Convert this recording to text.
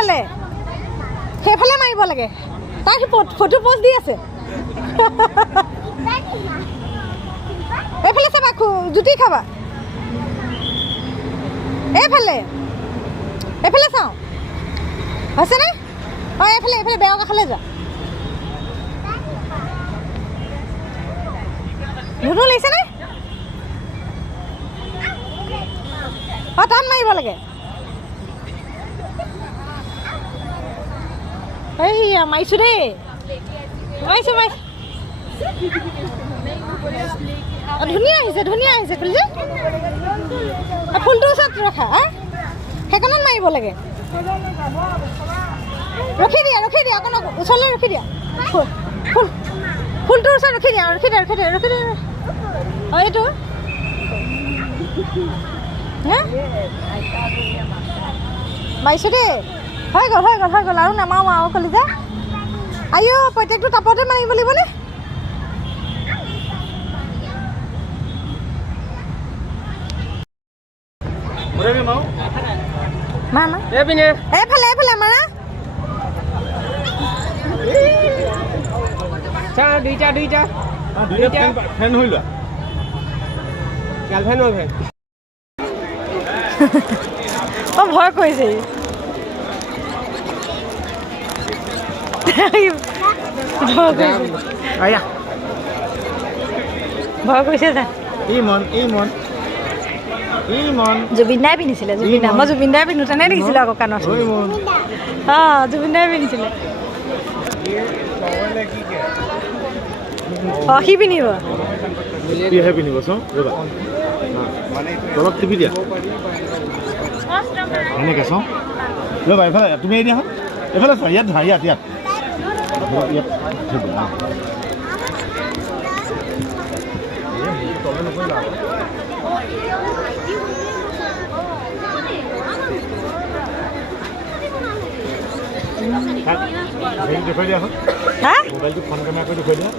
সেইফালে সেইফালে মাৰিব লাগে তাক ফটো পোষ্ট দি আছে এইফালে চাবা জুতি খাবা এইফালে এইফালে চাওঁ হৈছেনে অঁ এইফালে এইফালে বেয়া কাষলৈ যোৱা ধুনু লাগিছেনে অঁ টান মাৰিব লাগে এইয়া মাৰিছোঁ দেই মাৰিছোঁ ধুনীয়া আহিছে খুলিছে ফুলটোৰ ওচৰত ৰখা সেইকণত মাৰিব লাগে ৰখি দিয়া অকণ ওচৰলৈ ৰখি দিয়া ফুলটোৰ ওচৰত ৰখি দিয়া অঁ এইটো হে মাৰিছোঁ দেই হৈ গ'ল আৰু নামাওঁ আৰু কলিজা আইঅ প্ৰত্যেকটো টাপতে মাৰিব লাগিবনে এইফালে মাৰা দুইটা ফেন হৈ লোৱা গাৰ্লফ্ৰেণ্ড বয়ফ্ৰেণ্ড অঁ ভয় কৰিছে ভয় কৰিছে যা জুবিন দাই পিন্ধিছিলে মই জুবিন দাই পিন্ধো তেনে দেখিছিলোঁ আকৌ কাণত অঁ জুবিন দাই পিন্ধিছিলে অঁ সি পিন্ধিব তলত টিপি দিয়া এনেকৈ চাওঁ ৰ'বা এইফালে তুমি এৰি দিয়া এইফালে চোৱা ইয়াত ধৰা ইয়াত দেখুৱাই দিয়া মোবাইলটো ফোন কেমেৰা কৰি দেখুৱাই দিয়া